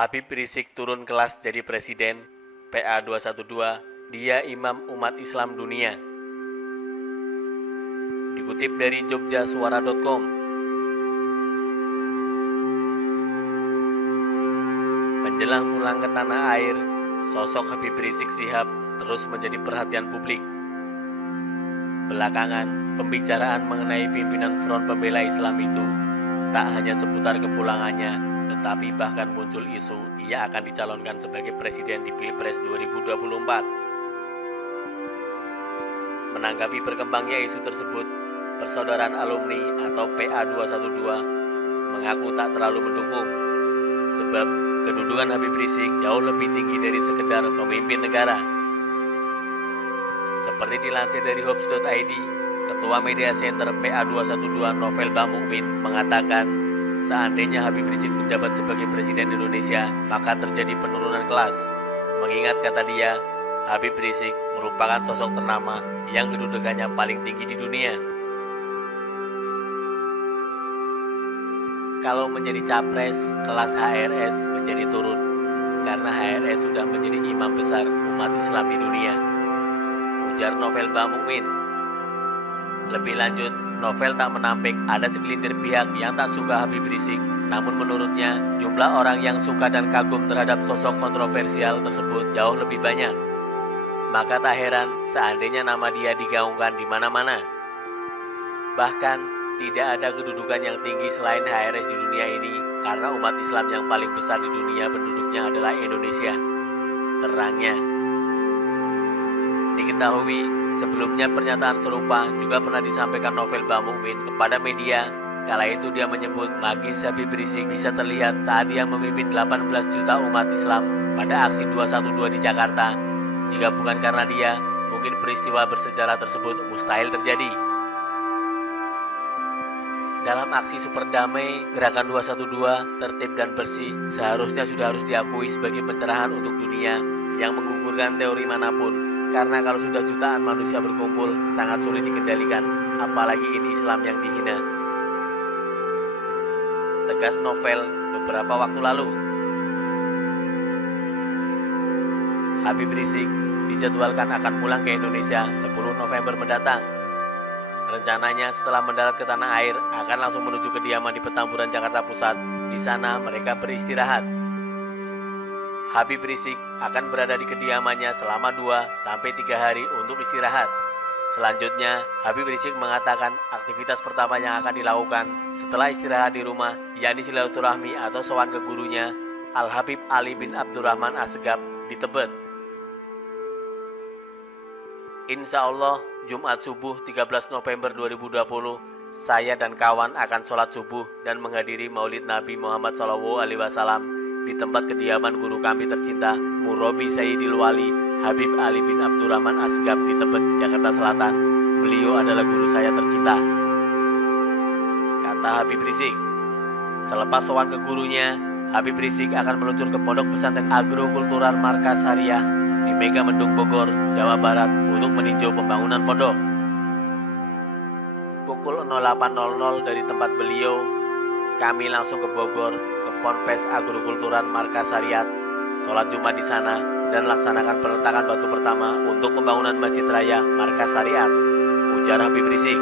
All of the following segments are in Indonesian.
Habib Rizik turun kelas jadi presiden. PA 212, dia imam umat Islam dunia. Dikutip dari jogjasuara.com. Menjelang pulang ke tanah air, sosok Habib Rizik Syihab terus menjadi perhatian publik. Belakangan, pembicaraan mengenai pimpinan Front Pembela Islam itu tak hanya seputar kepulangannya, tetapi bahkan muncul isu ia akan dicalonkan sebagai presiden di Pilpres 2024. Menanggapi berkembangnya isu tersebut, Persaudaraan Alumni atau PA 212 mengaku tak terlalu mendukung, sebab kedudukan Habib Rizik jauh lebih tinggi dari sekedar pemimpin negara. Seperti dilansir dari Hops.id, Ketua Media Center PA 212 Novel Bamukmin mengatakan, seandainya Habib Rizik menjabat sebagai Presiden Indonesia, maka terjadi penurunan kelas. Mengingat, kata dia, Habib Rizik merupakan sosok ternama yang kedudukannya paling tinggi di dunia. Kalau menjadi capres, kelas HRS menjadi turun, karena HRS sudah menjadi imam besar umat Islam di dunia, ujar Novel Bamukmin. Lebih lanjut, Novel tak menampik ada segelintir pihak yang tak suka Habib Rizik, namun menurutnya jumlah orang yang suka dan kagum terhadap sosok kontroversial tersebut jauh lebih banyak. Maka tak heran seandainya nama dia digaungkan di mana-mana. Bahkan tidak ada kedudukan yang tinggi selain HRS di dunia ini, karena umat Islam yang paling besar di dunia penduduknya adalah Indonesia, terangnya. Diketahui, sebelumnya pernyataan serupa juga pernah disampaikan Novel Bamukmin kepada media. Kala itu dia menyebut magis Habib Rizik bisa terlihat saat dia memimpin 18 juta umat Islam pada aksi 212 di Jakarta. Jika bukan karena dia, mungkin peristiwa bersejarah tersebut mustahil terjadi. Dalam aksi super damai, gerakan 212, tertib dan bersih, seharusnya sudah harus diakui sebagai pencerahan untuk dunia yang menggugurkan teori manapun. Karena kalau sudah jutaan manusia berkumpul, sangat sulit dikendalikan, apalagi ini Islam yang dihina. Tegas Novel beberapa waktu lalu. Habib Rizik dijadwalkan akan pulang ke Indonesia 10 November mendatang. Rencananya setelah mendarat ke tanah air, akan langsung menuju kediaman di Petamburan, Jakarta Pusat. Di sana mereka beristirahat. Habib Rizik akan berada di kediamannya selama 2-3 hari untuk istirahat. Selanjutnya, Habib Rizik mengatakan aktivitas pertama yang akan dilakukan setelah istirahat di rumah, yakni silaturahmi atau sowan ke gurunya, Al-Habib Ali bin Abdurrahman Assegaf di Tebet. Insya Allah, Jumat subuh 13 November 2020, saya dan kawan akan sholat subuh dan menghadiri Maulid Nabi Muhammad SAW di tempat kediaman guru kami tercinta, Murabi Sayyidil Wali Habib Ali bin Abdurrahman Assegaf di Tebet, Jakarta Selatan. Beliau adalah guru saya tercinta, kata Habib Rizik. Selepas sowan ke gurunya, Habib Rizik akan meluncur ke Pondok Pesantren Agrokultural Markas Syariah di Megamendung, Bogor, Jawa Barat untuk meninjau pembangunan pondok. Pukul 08.00 dari tempat beliau, kami langsung ke Bogor, ke Ponpes Agrokultural Markas Syariat, sholat Jumat di sana, dan laksanakan peletakan batu pertama untuk pembangunan Masjid Raya Markas Syariat, ujar Habib Rizik.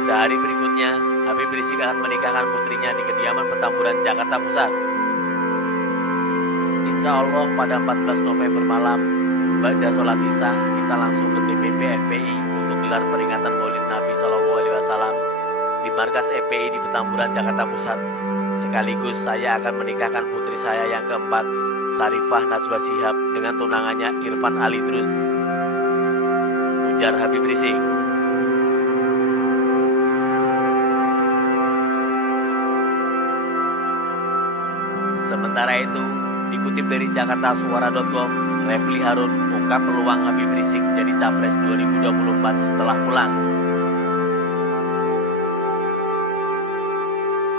Sehari berikutnya, Habib Rizik akan menikahkan putrinya di kediaman Petamburan, Jakarta Pusat. Insya Allah pada 14 November malam, ba'da sholat Isya, kita langsung ke DPP FPI untuk gelar peringatan Maulid Nabi SAW di markas FPI di Petamburan, Jakarta Pusat. Sekaligus saya akan menikahkan putri saya yang keempat, Sarifah Najwa Syihab, dengan tunangannya Irfan Ali Drus, ujar Habib Rizik. Sementara itu, dikutip dari jakartasuara.com, Refli Harun ungkap peluang Habib Rizik jadi capres 2024 setelah pulang.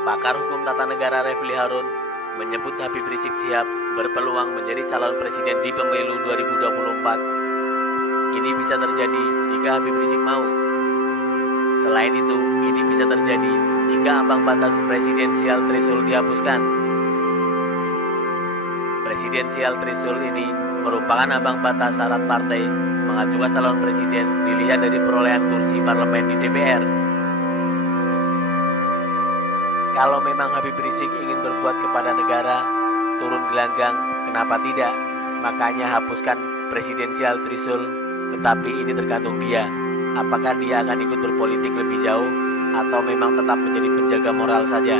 Pakar hukum tata negara Refli Harun menyebut Habib Rizik Syihab berpeluang menjadi calon presiden di pemilu 2024. Ini bisa terjadi jika Habib Rizik mau. Selain itu, ini bisa terjadi jika ambang batas presidensial threshold dihapuskan. Presidensial threshold ini merupakan ambang batas syarat partai mengajukan calon presiden dilihat dari perolehan kursi parlemen di DPR. Kalau memang Habib Rizik ingin berbuat kepada negara, turun gelanggang, kenapa tidak? Makanya hapuskan presidensial threshold, tetapi ini tergantung dia. Apakah dia akan ikut berpolitik lebih jauh atau memang tetap menjadi penjaga moral saja?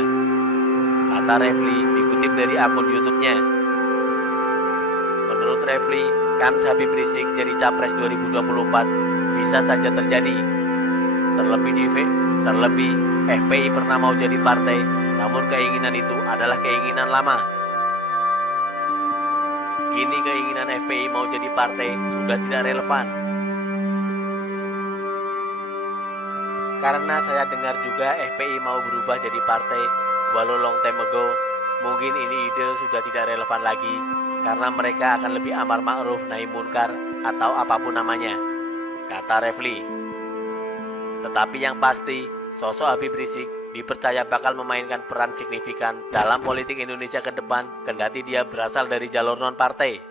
Kata Refli dikutip dari akun YouTube-nya. Menurut Refli, kans Habib Rizik jadi capres 2024 bisa saja terjadi. Terlebih FPI pernah mau jadi partai, namun keinginan itu adalah keinginan lama. Kini keinginan FPI mau jadi partai sudah tidak relevan. Karena saya dengar juga FPI mau berubah jadi partai, walau long time ago, mungkin ini ide sudah tidak relevan lagi, karena mereka akan lebih amar ma'ruf nahi munkar atau apapun namanya, kata Refli. Tetapi yang pasti, sosok Habib Rizik dipercaya bakal memainkan peran signifikan dalam politik Indonesia ke depan, kendati dia berasal dari jalur non-partai.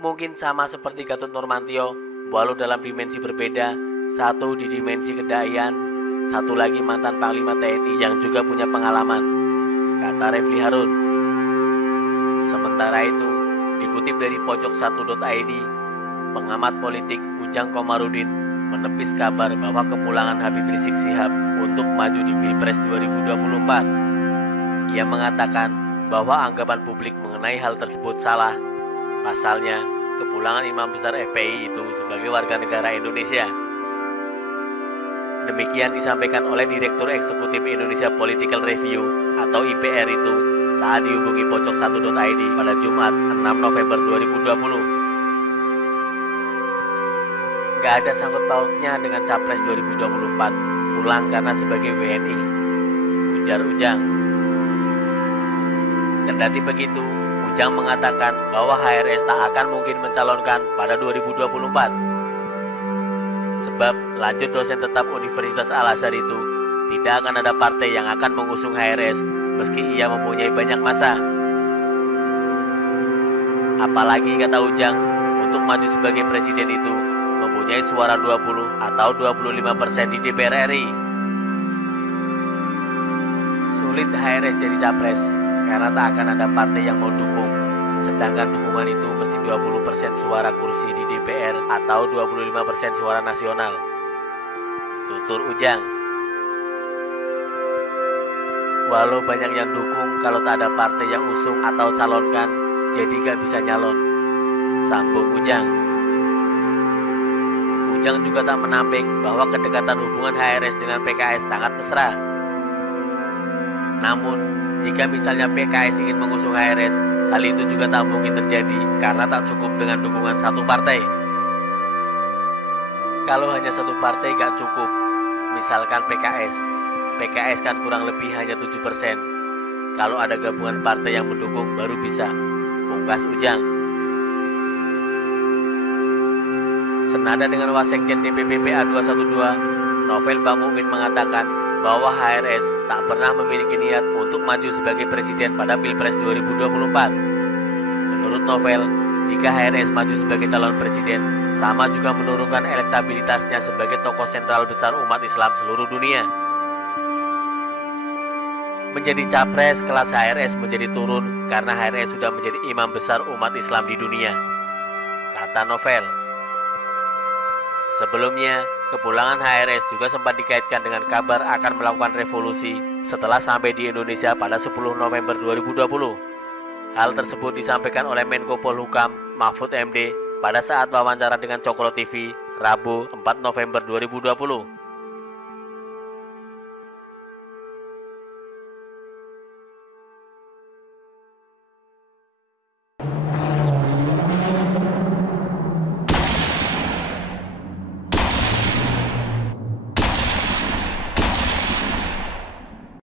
Mungkin sama seperti Gatot Nurmantio, walau dalam dimensi berbeda, satu di dimensi kedaian, satu lagi mantan Panglima TNI yang juga punya pengalaman, kata Refli Harun. Sementara itu, dikutip dari pojok1.id, pengamat politik Ujang Komarudin menepis kabar bahwa kepulangan Habib Rizik Syihab untuk maju di Pilpres 2024. Ia mengatakan bahwa anggapan publik mengenai hal tersebut salah. Pasalnya, kepulangan imam besar FPI itu sebagai warga negara Indonesia. Demikian disampaikan oleh Direktur Eksekutif Indonesia Political Review atau IPR itu saat dihubungi pojok1.id pada Jumat 6 November 2020. Gak ada sangkut pautnya dengan Capres 2024, pulang karena sebagai WNI, ujar Ujang. Kendati begitu, Ujang mengatakan bahwa HRS tak akan mungkin mencalonkan pada 2024. Sebab lanjut dosen tetap Universitas Al-Azhar itu, tidak akan ada partai yang akan mengusung HRS meski ia mempunyai banyak massa. Apalagi kata Ujang, untuk maju sebagai presiden itu mempunyai suara 20 atau 25% di DPR RI. Sulit HRS jadi capres karena tak akan ada partai yang mau dukung, sedangkan dukungan itu mesti 20% suara kursi di DPR atau 25% suara nasional, tutur Ujang. Walau banyak yang dukung, kalau tak ada partai yang usung atau calonkan, jadi gak bisa nyalon, sambung Ujang. Ujang juga tak menampik bahwa kedekatan hubungan HRS dengan PKS sangat mesra. Namun, jika misalnya PKS ingin mengusung HRS, hal itu juga tak mungkin terjadi karena tak cukup dengan dukungan satu partai. Kalau hanya satu partai gak cukup, misalkan PKS kan kurang lebih hanya 7%. Kalau ada gabungan partai yang mendukung baru bisa, pungkas Ujang. Senada dengan Wasekjen DPP PA 212, Novel Bamukmin mengatakan bahwa HRS tak pernah memiliki niat untuk maju sebagai presiden pada Pilpres 2024. Menurut Novel, jika HRS maju sebagai calon presiden, sama juga menurunkan elektabilitasnya sebagai tokoh sentral besar umat Islam seluruh dunia. Menjadi capres, kelas HRS menjadi turun karena HRS sudah menjadi imam besar umat Islam di dunia, kata Novel. Sebelumnya, kepulangan HRS juga sempat dikaitkan dengan kabar akan melakukan revolusi setelah sampai di Indonesia pada 10 November 2020. Hal tersebut disampaikan oleh Menko Polhukam Mahfud MD pada saat wawancara dengan Cokro TV Rabu 4 November 2020.